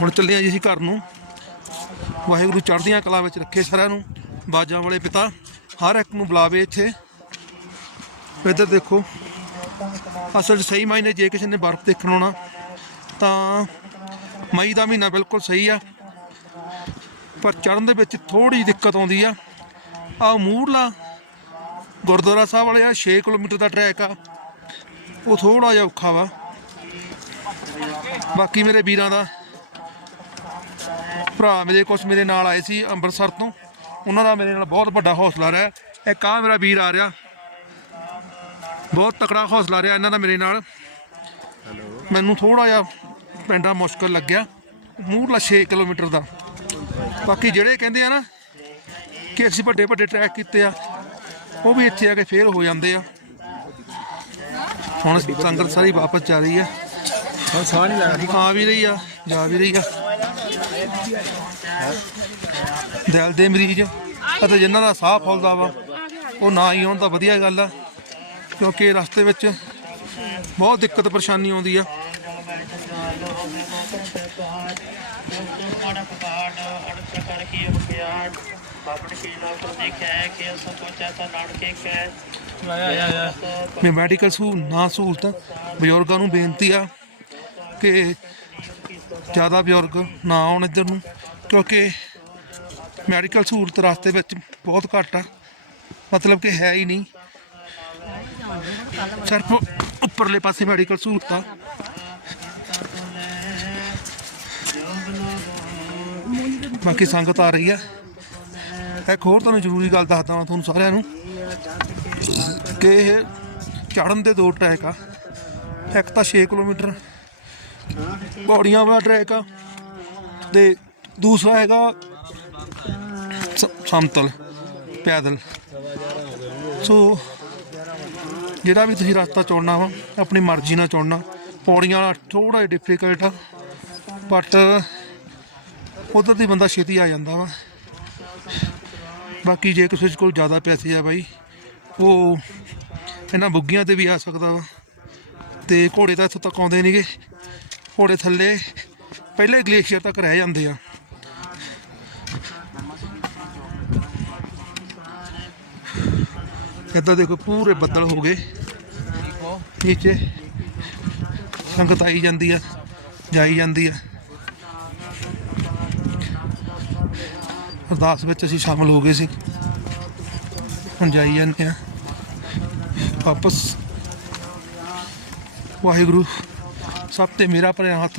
ਹੁਣ ਚੱਲੇ ਆ ਜੀ ਅਸੀਂ ਘਰ ਨੂੰ। ਵਾਹਿਗੁਰੂ ਚੜ੍ਹਦੀਆਂ ਕਲਾ ਵਿੱਚ ਰੱਖੇ ਸਾਰਿਆਂ ਨੂੰ, ਬਾਜਾਂ ਵਾਲੇ ਪਿਤਾ, ਹਰ ਇੱਕ ਨੂੰ ਬੁਲਾਵੇ ਇੱਥੇ। ਇੱਧਰ ਦੇਖੋ, ਅਸਲ 'ਚ ਸਹੀ ਮਾਇਨੇ ਜੇ ਕਿਸੇ ਨੇ ਬਰਫ਼ ਦੇਖਣ ਆਉਣਾ, ਤਾਂ ਮਈ ਦਾ ਮਹੀਨਾ ਬਿਲਕੁਲ ਸਹੀ ਆ। ਪਰ ਚੜ੍ਹਨ ਦੇ ਵਿੱਚ ਥੋੜੀ ਦਿੱਕਤ ਆਉਂਦੀ ਆ। ਆ ਮੂਰਲਾ ਗੁਰਦੁਆਰਾ ਸਾਹਿਬ ਵਾਲੇ ਆ 6 ਕਿਲੋਮੀਟਰ ਦਾ ਟਰੈਕ ਆ। ਉਹ ਥੋੜਾ ਜਿਹਾ ਔਖਾ ਵਾ। ਬਾਕੀ ਮੇਰੇ ਵੀਰਾਂ ਦਾ ਭਰਾ ਮੇਰੇ ਕੁਛ ਮੇਰੇ ਨਾਲ ਆਏ ਸੀ ਅੰਮ੍ਰਿਤਸਰ ਤੋਂ। ਉਹਨਾਂ ਦਾ ਮੇਰੇ ਨਾਲ ਬਹੁਤ ਵੱਡਾ ਹੌਸਲਾ ਰਿਹਾ। ਇੱਕ ਆ ਮੇਰਾ ਵੀਰ ਆ ਰਿਹਾ। ਬਹੁਤ ਤਕੜਾ ਹੌਸਲਾ ਰਿਹਾ ਇਹਨਾਂ ਦਾ ਮੇਰੇ ਨਾਲ। ਮੈਨੂੰ ਥੋੜਾ ਜਿਹਾ ਪੈਂਡਾ ਮੁਸ਼ਕਲ ਲੱਗਿਆ। ਮੂਰਲਾ 6 ਕਿਲੋਮੀਟਰ ਦਾ। ਬਾਕੀ ਜਿਹੜੇ ਕਹਿੰਦੇ ਆ ਨਾ ਕਿ ਅਸੀਂ ਵੱਡੇ ਵੱਡੇ ਟਰੈਕ ਕੀਤੇ ਆ ਉਹ ਵੀ ਇੱਥੇ ਆ ਕੇ ਫੇਲ ਹੋ ਜਾਂਦੇ ਆ। ਹੁਣ ਸੰਗਤ ਸਾਰੀ ਵਾਪਸ ਜਾ ਰਹੀ ਆ। ਹੁਣ ਸਾਹ ਨਹੀਂ ਲੱਗ ਰਹੀ ਆ ਵੀ ਰਹੀ ਆ ਜਾ ਵੀ ਰਹੀ ਆ। ਦਿਲ ਦੇ ਮਰੀਜ਼ ਅਤੇ ਜਿਨ੍ਹਾਂ ਦਾ ਸਾਹ ਫੁੱਲਦਾ ਵਾ, ਉਹ ਨਾ ਹੀ ਆਉਣ ਤਾਂ ਵਧੀਆ ਗੱਲ ਆ, ਕਿਉਂਕਿ ਰਸਤੇ ਵਿੱਚ ਬਹੁਤ ਦਿੱਕਤ ਪਰੇਸ਼ਾਨੀ ਆਉਂਦੀ ਆ। ਮੈਂ ਮੈਡੀਕਲ ਸਹੂਲ ਨਾ ਸਹੂਲਤਾਂ ਬਜ਼ੁਰਗਾਂ ਨੂੰ ਬੇਨਤੀ ਆ ਕਿ ਜ਼ਿਆਦਾ ਬਜ਼ੁਰਗ ਨਾ ਆਉਣ ਇੱਧਰ ਨੂੰ, ਕਿਉਂਕਿ ਮੈਡੀਕਲ ਸਹੂਲਤ ਰਸਤੇ ਵਿੱਚ ਬਹੁਤ ਘੱਟ ਆ। ਮਤਲਬ ਕਿ ਹੈ ਹੀ ਨਹੀਂ। ਸਿਰਫ ਉੱਪਰਲੇ ਪਾਸੇ ਮੈਡੀਕਲ ਸਹੂਲਤ ਆ। ਬਾਕੀ ਸੰਗਤ ਆ ਰਹੀ ਆ। ਇੱਕ ਹੋਰ ਤੁਹਾਨੂੰ ਜ਼ਰੂਰੀ ਗੱਲ ਦੱਸਦਾ ਹਾਂ ਤੁਹਾਨੂੰ ਸਾਰਿਆਂ ਨੂੰ, ਕਿ ਇਹ ਚੜਨ ਦੇ ਦੋ ਟਰੈਕ ਆ। ਇੱਕ ਤਾਂ 6 ਕਿਲੋਮੀਟਰ ਪੌੜੀਆਂ ਵਾਲਾ ਟਰੈਕ ਆ। ਤੇ ਦੂਸਰਾ ਹੈਗਾ ਸਮਤਲ, ਪੈਦਲ। ਸੋ ਜਿਹੜਾ ਵੀ ਤੁਸੀਂ ਰਸਤਾ ਚੁਣਨਾ ਵਾ, ਆਪਣੀ ਮਰਜ਼ੀ ਨਾਲ ਚੁਣਨਾ। ਪੌੜੀਆਂ ਵਾਲਾ ਥੋੜਾ ਜਿਹਾ ਡਿਫਿਕਲਟ ਆ ਬਟ ਉਧਰ ਦੀ ਬੰਦਾ ਛੇਤੀ ਆ ਜਾਂਦਾ ਵਾ। ਬਾਕੀ ਜੇ ਕਿਸੇ ਕੋਲ ਜ਼ਿਆਦਾ ਪੈਸੇ ਆ ਬਾਈ, ਉਹ ਇਹਨਾਂ ਬੁੱਗੀਆਂ ਤੇ ਵੀ ਆ ਸਕਦਾ ਵਾ। ਤੇ ਘੋੜੇ ਤਾਂ ਇੱਥੋਂ ਤੱਕ ਆਉਂਦੇ ਨਹੀਂਗੇ ਘੋੜੇ ਥੱਲੇ ਪਹਿਲੇ ਗਲੇਸ਼ੀਅਰ ਤੱਕ ਰਹਿ ਜਾਂਦੇ ਆ। ਇੱਦਾਂ ਦੇਖੋ ਪੂਰੇ ਬੱਦਲ ਹੋ ਗਏ। ਨੀਚੇ ਸੰਗਤ ਆਈ ਜਾਂਦੀ ਆ, ਜਾਈ ਜਾਂਦੀ ਆ। ਅਰਦਾਸ ਵਿੱਚ ਅਸੀਂ ਸ਼ਾਮਲ ਹੋ ਗਏ ਸੀ। ਹੁਣ ਜਾਈ ਜਾਂਦੇ ਆ। ਵਾਪਸ ਵਾਹਿਗੁਰੂ ਸਭ ਤੇ ਮੇਰਾ ਭਰਿਆ ਹੱਥ